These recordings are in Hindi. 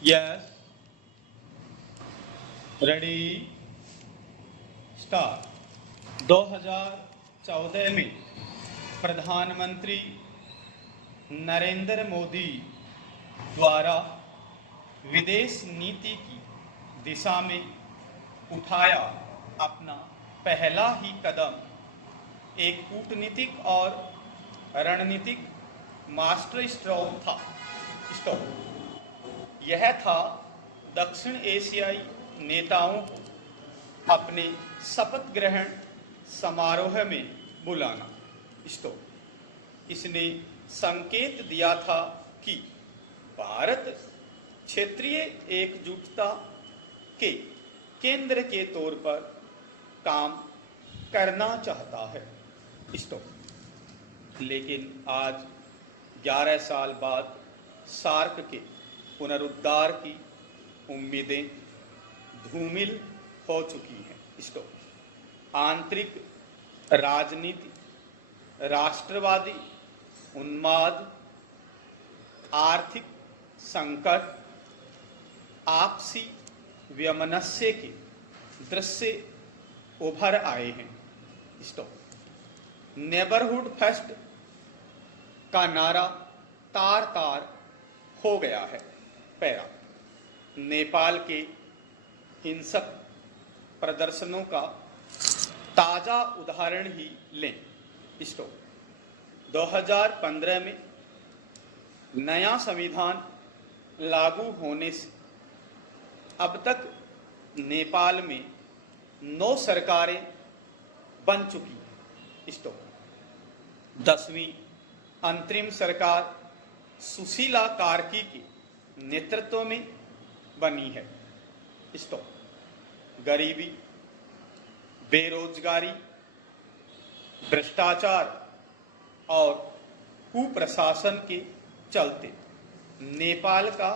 Yes, ready, start. 2014 में प्रधानमंत्री नरेंद्र मोदी द्वारा विदेश नीति की दिशा में उठाया अपना पहला ही कदम एक कूटनीतिक और रणनीतिक मास्टर स्ट्रोक यह था दक्षिण एशियाई नेताओं को अपने शपथ ग्रहण समारोह में बुलाना। इसने संकेत दिया था कि भारत क्षेत्रीय एकजुटता के केंद्र के तौर पर काम करना चाहता है। लेकिन आज 11 साल बाद सार्क के पुनरुद्धार की उम्मीदें धूमिल हो चुकी हैं। आंतरिक राजनीति, राष्ट्रवादी उन्माद, आर्थिक संकट, आपसी वैमनस्य के दृश्य उभर आए हैं। नेबरहुड फर्स्ट का नारा तार तार हो गया है। पैरा नेपाल के हिंसक प्रदर्शनों का ताजा उदाहरण ही लें। 2015 में नया संविधान लागू होने से अब तक नेपाल में 9 सरकारें बन चुकी हैं। 10वीं अंतरिम सरकार सुशीला कार्की के नेतृत्व में बनी है। गरीबी, बेरोजगारी, भ्रष्टाचार और कुप्रशासन के चलते नेपाल का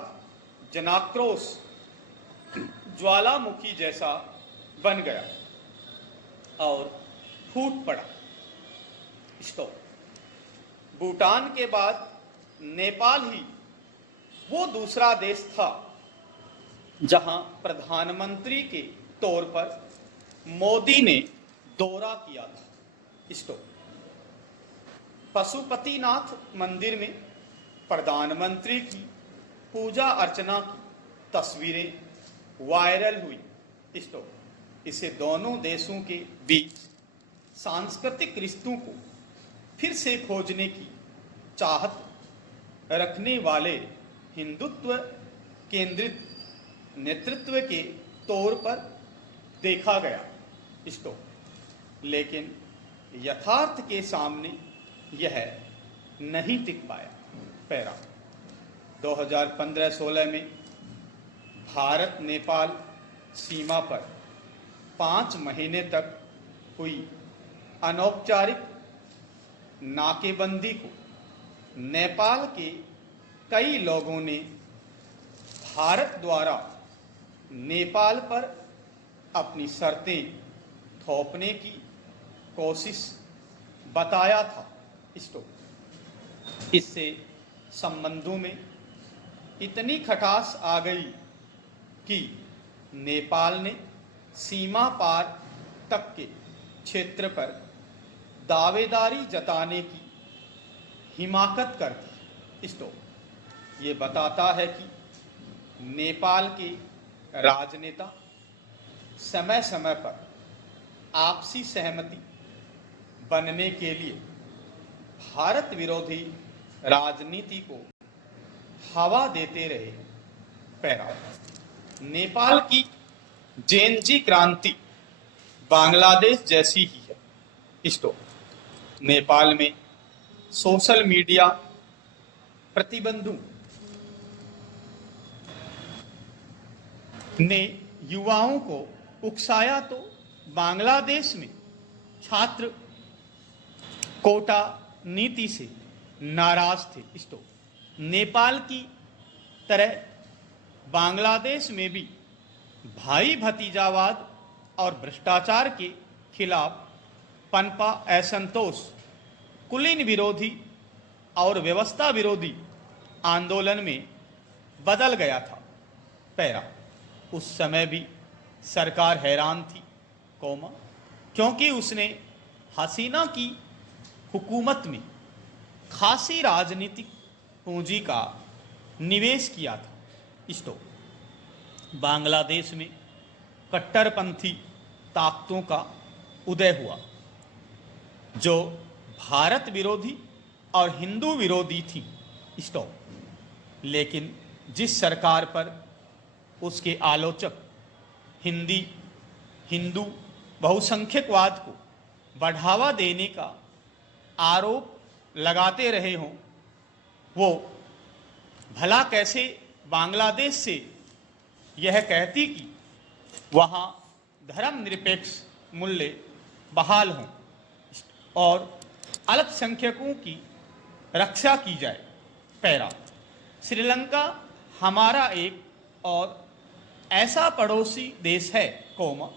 जनाक्रोश ज्वालामुखी जैसा बन गया और फूट पड़ा। भूटान के बाद नेपाल ही वो दूसरा देश था जहां प्रधानमंत्री के तौर पर मोदी ने दौरा किया था। पशुपतिनाथ मंदिर में प्रधानमंत्री की पूजा अर्चना की तस्वीरें वायरल हुई। इसे दोनों देशों के बीच सांस्कृतिक रिश्तों को फिर से खोजने की चाहत रखने वाले हिंदुत्व केंद्रित नेतृत्व के तौर पर देखा गया। लेकिन यथार्थ के सामने यह नहीं टिक पाया। पैरा 2015-16 में भारत नेपाल सीमा पर 5 महीने तक हुई अनौपचारिक नाकेबंदी को नेपाल के कई लोगों ने भारत द्वारा नेपाल पर अपनी शर्तें थोपने की कोशिश बताया था। इससे संबंधों में इतनी खटास आ गई कि नेपाल ने सीमा पार तक के क्षेत्र पर दावेदारी जताने की हिमाकत कर दी। ये बताता है कि नेपाल के राजनेता समय समय पर आपसी सहमति बनने के लिए भारत विरोधी राजनीति को हवा देते रहे। पैरा नेपाल की जेनजी क्रांति बांग्लादेश जैसी ही है। नेपाल में सोशल मीडिया प्रतिबंधों ने युवाओं को उकसाया तो बांग्लादेश में छात्र कोटा नीति से नाराज थे। नेपाल की तरह बांग्लादेश में भी भाई भतीजावाद और भ्रष्टाचार के खिलाफ पनपा असंतोष कुलीन विरोधी और व्यवस्था विरोधी आंदोलन में बदल गया था। पैरा। उस समय भी सरकार हैरान थी, कौमा, क्योंकि उसने हसीना की हुकूमत में खासी राजनीतिक पूंजी का निवेश किया था। तो बांग्लादेश में कट्टरपंथी ताकतों का उदय हुआ जो भारत विरोधी और हिंदू विरोधी थी। लेकिन जिस सरकार पर उसके आलोचक हिंदू बहुसंख्यकवाद को बढ़ावा देने का आरोप लगाते रहे हों, वो भला कैसे बांग्लादेश से यह कहती कि वहाँ धर्मनिरपेक्ष मूल्य बहाल हों और अल्पसंख्यकों की रक्षा की जाए। पैरा। श्रीलंका हमारा एक और ऐसा पड़ोसी देश है, कौमा,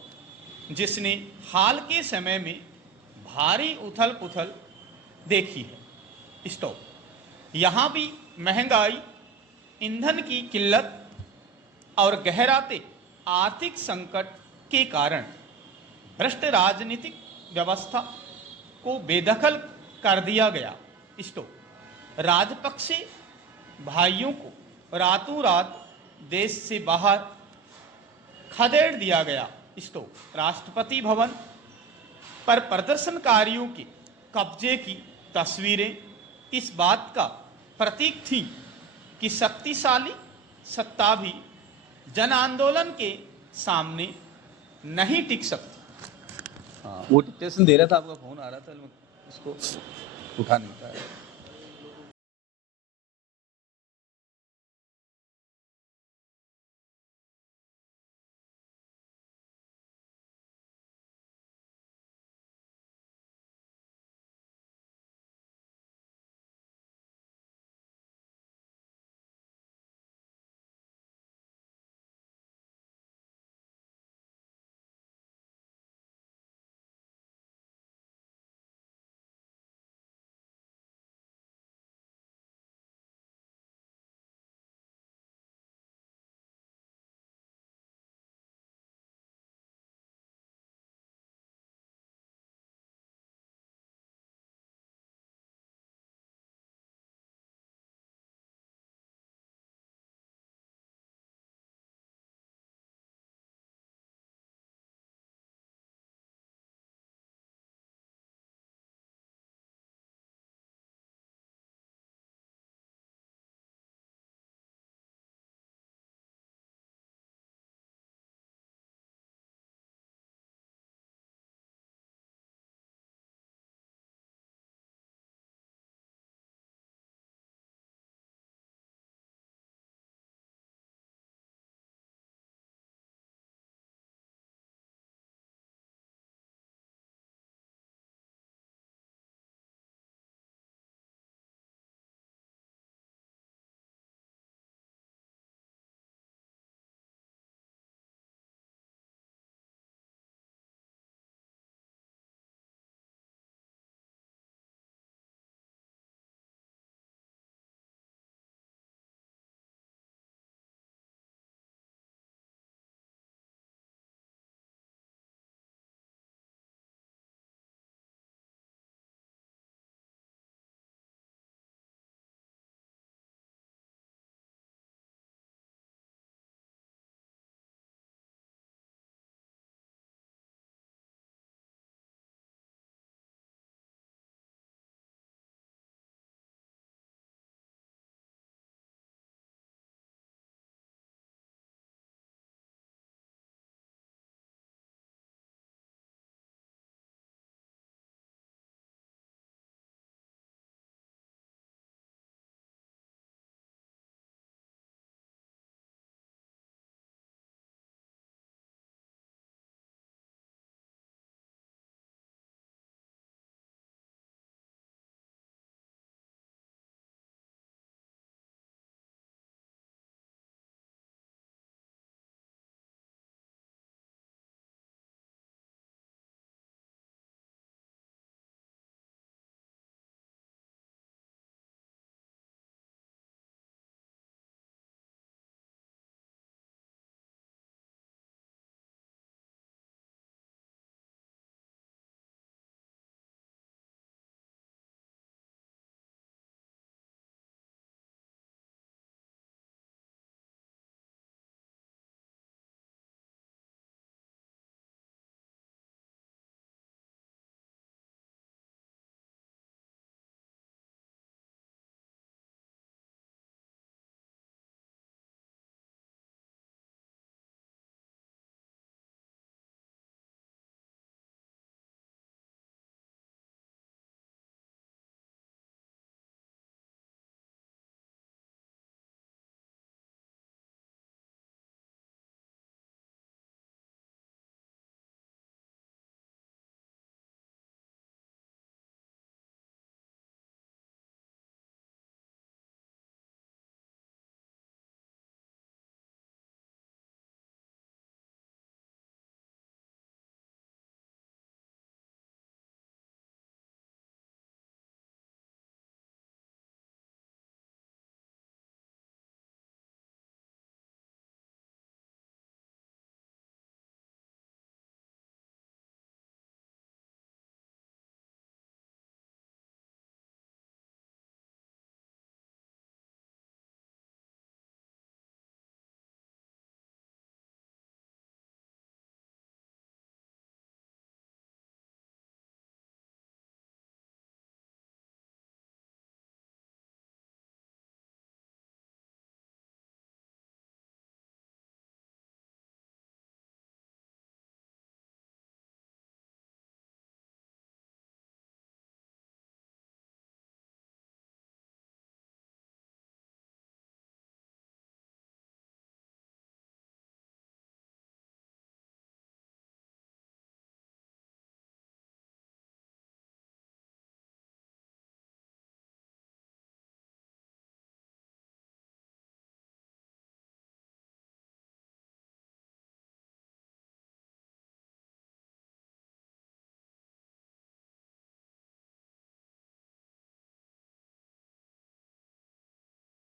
जिसने हाल के समय में भारी उथल पुथल देखी है। यहाँ भी महंगाई, ईंधन की किल्लत और गहराते आर्थिक संकट के कारण भ्रष्ट राजनीतिक व्यवस्था को बेदखल कर दिया गया। राजपक्षे भाइयों को रातों रात देश से बाहर खदेड़ दिया गया। राष्ट्रपति भवन पर प्रदर्शनकारियों के कब्जे की तस्वीरें इस बात का प्रतीक थी कि शक्तिशाली सत्ता भी जन आंदोलन के सामने नहीं टिक सकती। हाँ, वो डिक्टेशन दे रहा था, आपका फोन आ रहा था, उसको उठा नहीं पाया।